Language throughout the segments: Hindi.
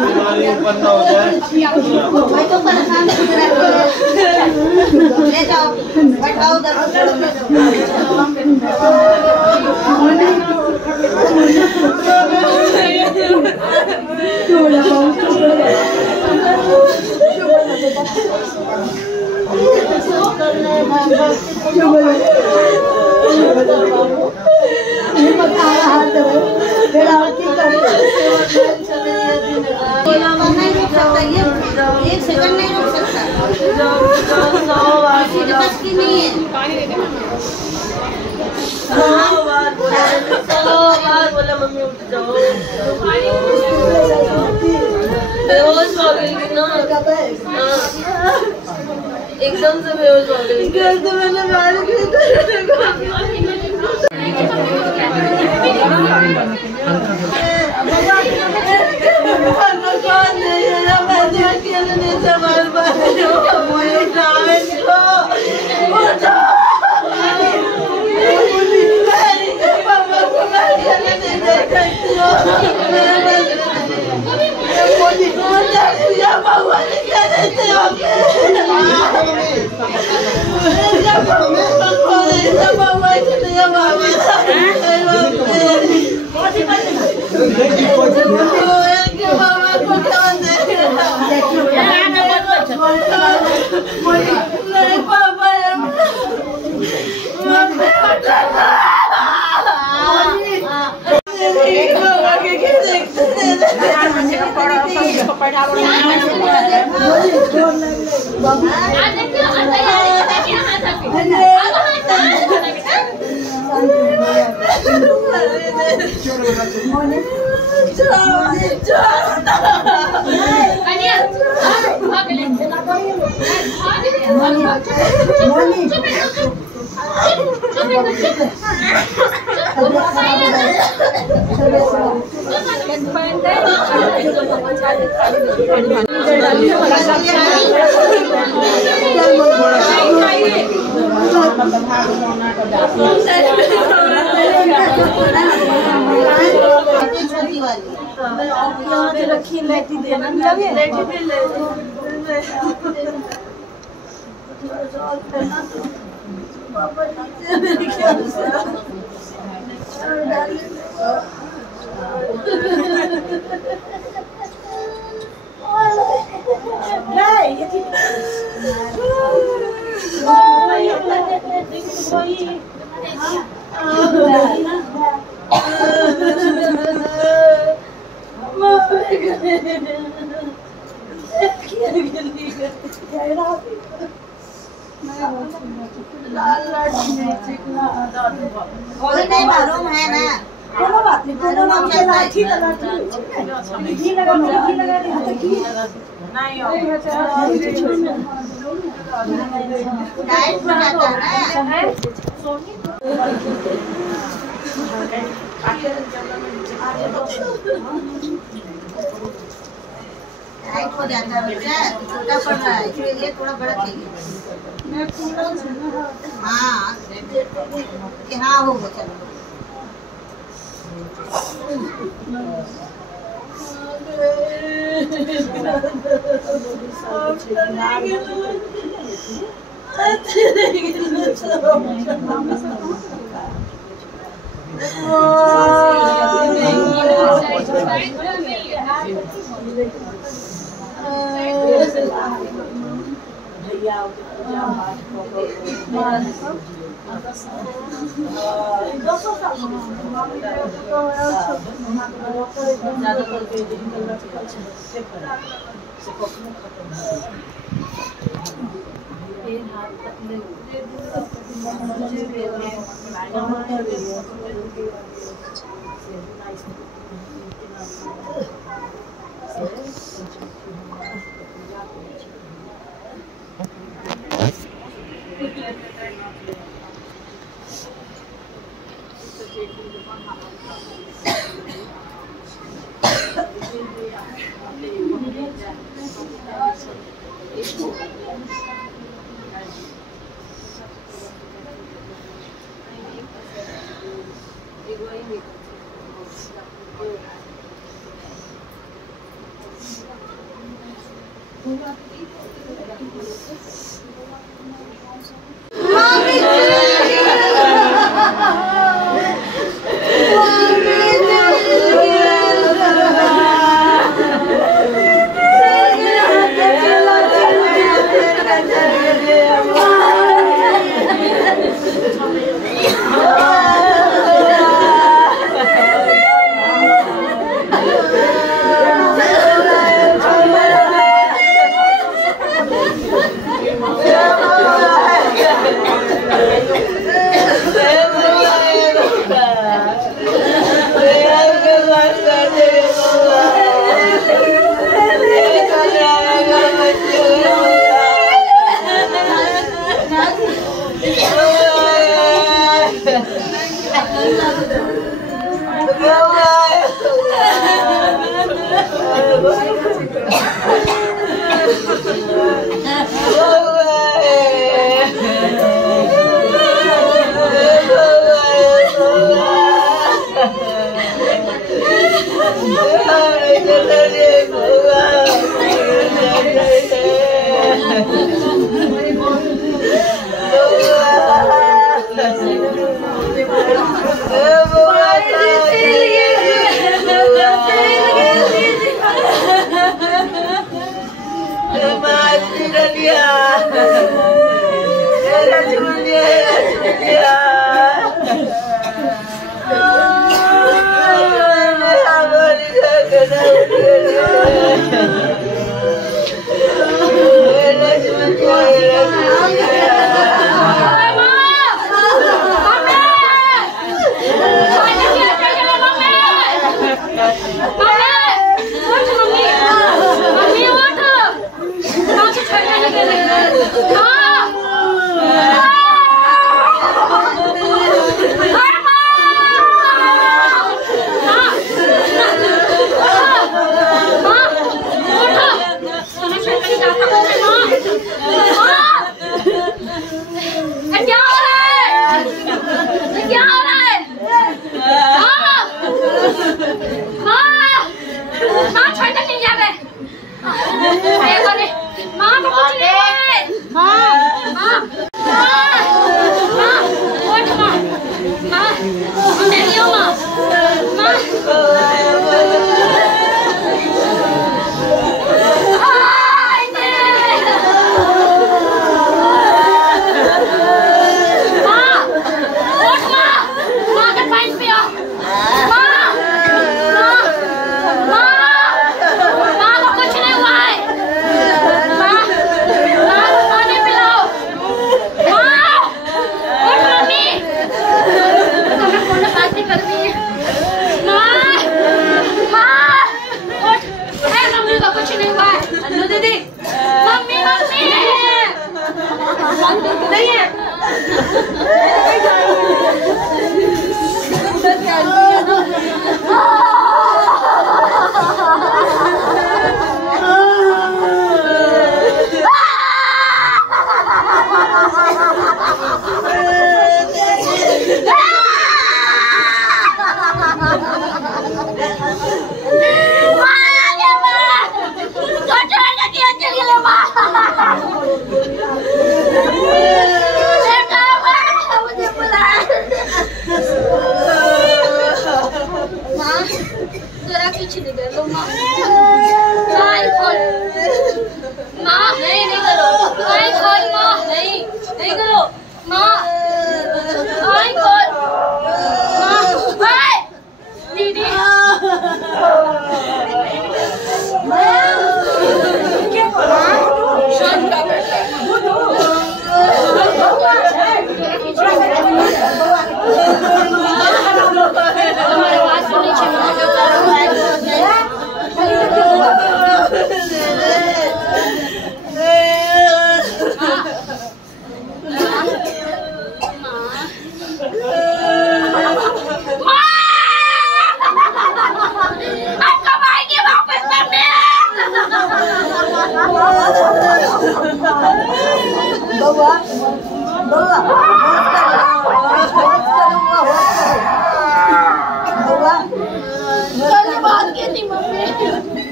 बीमारी ऊपर ना हो जाए। मैं तो परेशान ले जाओ, बैठाओ एक सेकंड नहीं रुक सकता, बस की नहीं है। बोला मम्मी उठ जाओ, बेहोश हो गई ना, एकदम से बेहोश हो गई। तो मैंने रखी लेटी देना लेटी दे ले मालूम है ना, कोनो बात नहीं, कोनो बात नहीं, लाठी लगा घी लगा डाइट बनाता है टाइट हो जाता है बेटा, छोटा पड़ रहा है इसलिए थोड़ा बड़ा चाहिए। हाँ कि हाँ होगा, चलो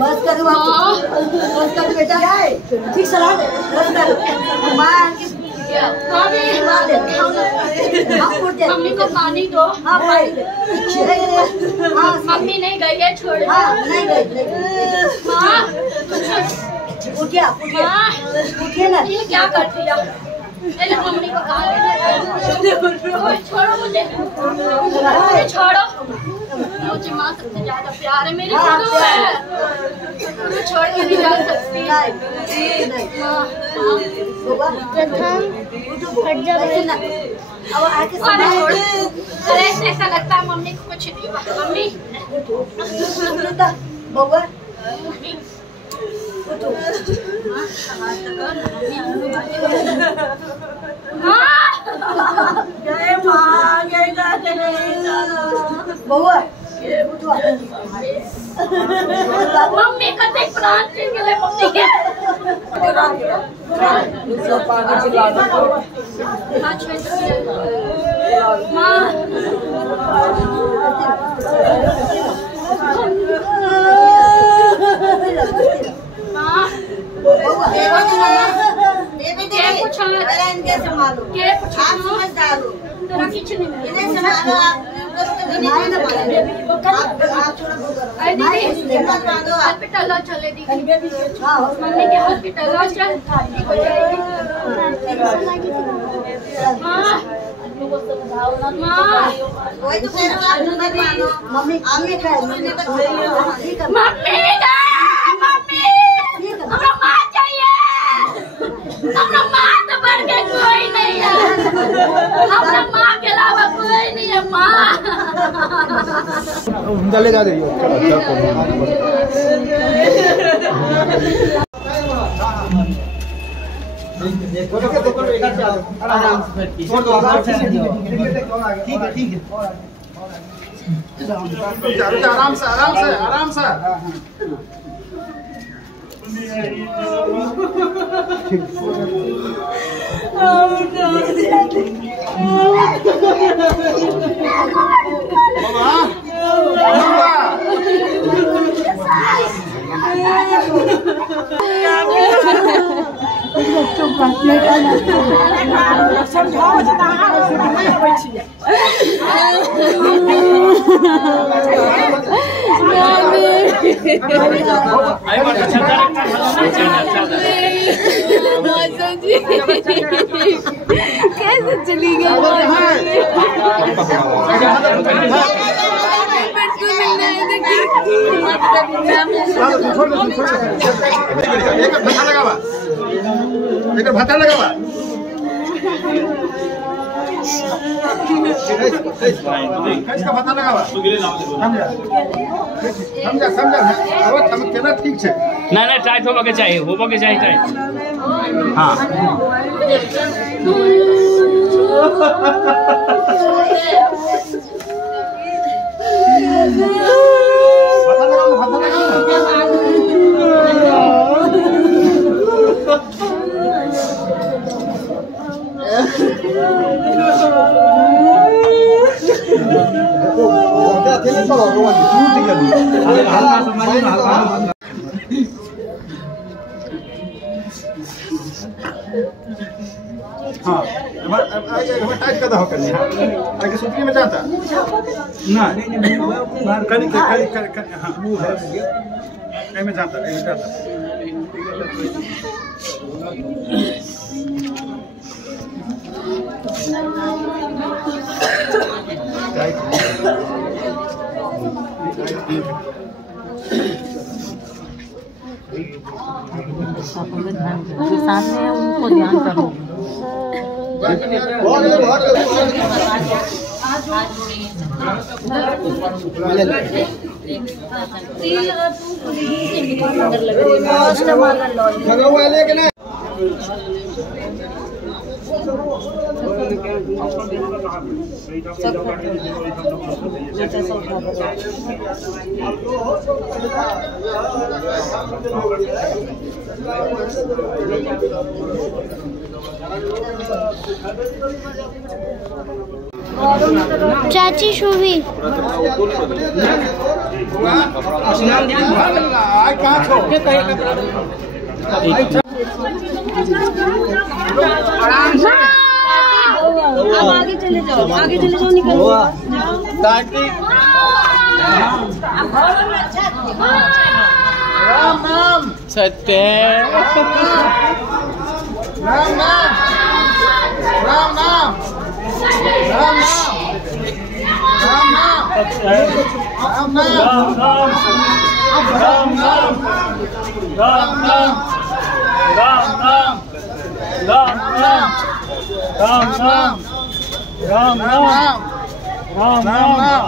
बस कर बस कर बेटा ठीक सलाह दे बस कर मां मम्मी को पानी दो। हाँ पानी दे। हाँ मम्मी नहीं गई है, छोड़। हाँ नहीं गई। माँ उठिया उठिए ना। ये क्या कर दिया? मम्मी को कहा छोड़ो मुझे, छोड़ो मुझे। माँ सबसे ज्यादा प्यार है मेरी, छोड़ के नहीं जा सकती। हट जा भाई। अब आके अरे छोड़। अरे ऐसा लगता है मम्मी को कुछ नहीं हुआ। मम्मी बउआ बउआ मम्मी कते प्राण चल गए मम्मी के। हॉस्पिटल चले दी मम्मी के हॉस्पिटल चल ठीक हो जाएगी। वही तो कह रहा हूँ मम्मी ठीक है मम्मी हमरा माँ चाहिए। हमरा माँ तो बढ़ के कोई नहीं है। हमरा माँ के अलावा कोई नहीं है। माँ ले जा रही ठीक है ठीक है आराम से आराम से आराम से कैसे चली गई एक भाता लगावा इसका भाता लगावा समझा समझा अब केना ठीक छे ना ना टाइट होबे के चाहिए टाइट हां भाता लगाओ हाँ टाइट कर दो करनी आगे सूत्री में जाता ना करी हाँ वो है कहीं में जाता जो सामने है उनको ध्यान करो। चाची शोभी अब आगे चले जाओ निकल राम राम सत्य राम राम राम राम राम राम राम राम राम राम राम राम राम राम।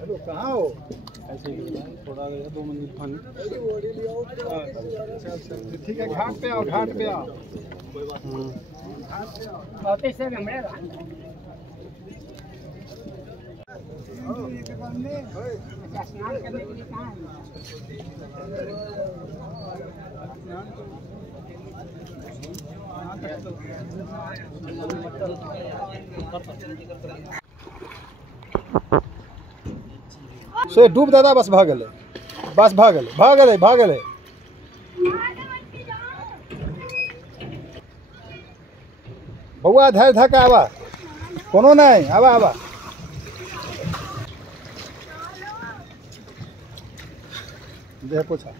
हेलो कहाँ हो? ऐसे ही थोड़ा 2 मिनट पानी। ठीक है घाट पे आओ, घाट पे आओ। स्नान करने के लिए कहाँ से डूब दादा बस भागले, बस भागले भागले भागले। बउआ धैर्य धक आवा, कोनो नहीं आवा आवा। देह पोछा।